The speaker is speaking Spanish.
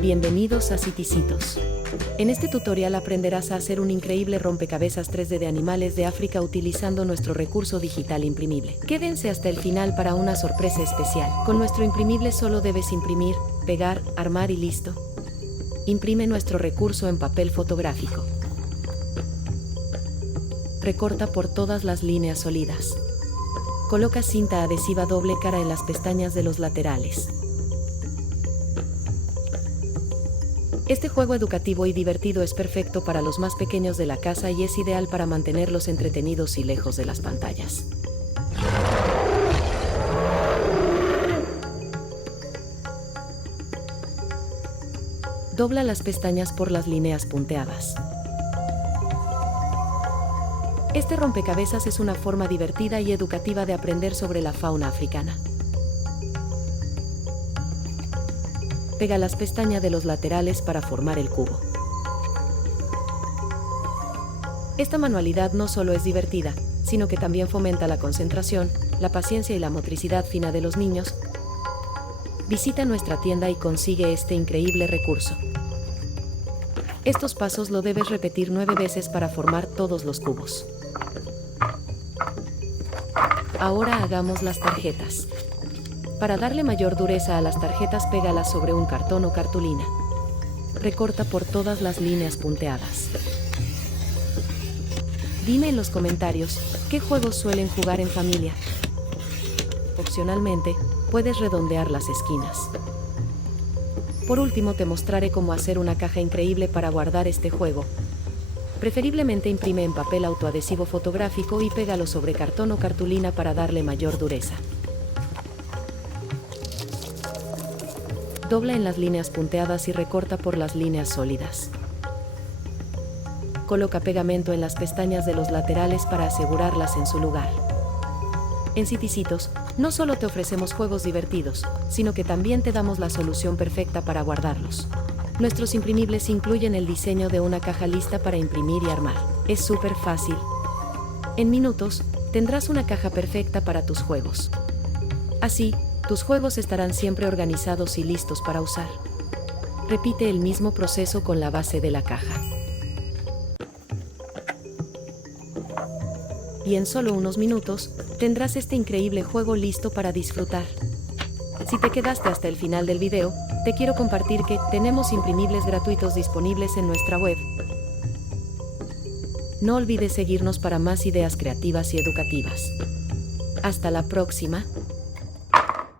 Bienvenidos a Citicitos. En este tutorial aprenderás a hacer un increíble rompecabezas 3D de animales de África utilizando nuestro recurso digital imprimible. Quédense hasta el final para una sorpresa especial. Con nuestro imprimible solo debes imprimir, pegar, armar y listo. Imprime nuestro recurso en papel fotográfico. Recorta por todas las líneas sólidas. Coloca cinta adhesiva doble cara en las pestañas de los laterales. Este juego educativo y divertido es perfecto para los más pequeños de la casa y es ideal para mantenerlos entretenidos y lejos de las pantallas. Dobla las pestañas por las líneas punteadas. Este rompecabezas es una forma divertida y educativa de aprender sobre la fauna africana. Pega las pestañas de los laterales para formar el cubo. Esta manualidad no solo es divertida, sino que también fomenta la concentración, la paciencia y la motricidad fina de los niños. Visita nuestra tienda y consigue este increíble recurso. Estos pasos lo debes repetir 9 veces para formar todos los cubos. Ahora hagamos las tarjetas. Para darle mayor dureza a las tarjetas, pégalas sobre un cartón o cartulina. Recorta por todas las líneas punteadas. Dime en los comentarios, ¿qué juegos suelen jugar en familia? Opcionalmente, puedes redondear las esquinas. Por último, te mostraré cómo hacer una caja increíble para guardar este juego. Preferiblemente imprime en papel autoadhesivo fotográfico y pégalo sobre cartón o cartulina para darle mayor dureza. Dobla en las líneas punteadas y recorta por las líneas sólidas. Coloca pegamento en las pestañas de los laterales para asegurarlas en su lugar. En Citicitos, no solo te ofrecemos juegos divertidos, sino que también te damos la solución perfecta para guardarlos. Nuestros imprimibles incluyen el diseño de una caja lista para imprimir y armar. Es súper fácil. En minutos, tendrás una caja perfecta para tus juegos. Así, tus juegos estarán siempre organizados y listos para usar. Repite el mismo proceso con la base de la caja. Y en solo unos minutos, tendrás este increíble juego listo para disfrutar. Si te quedaste hasta el final del video, te quiero compartir que tenemos imprimibles gratuitos disponibles en nuestra web. No olvides seguirnos para más ideas creativas y educativas. Hasta la próxima.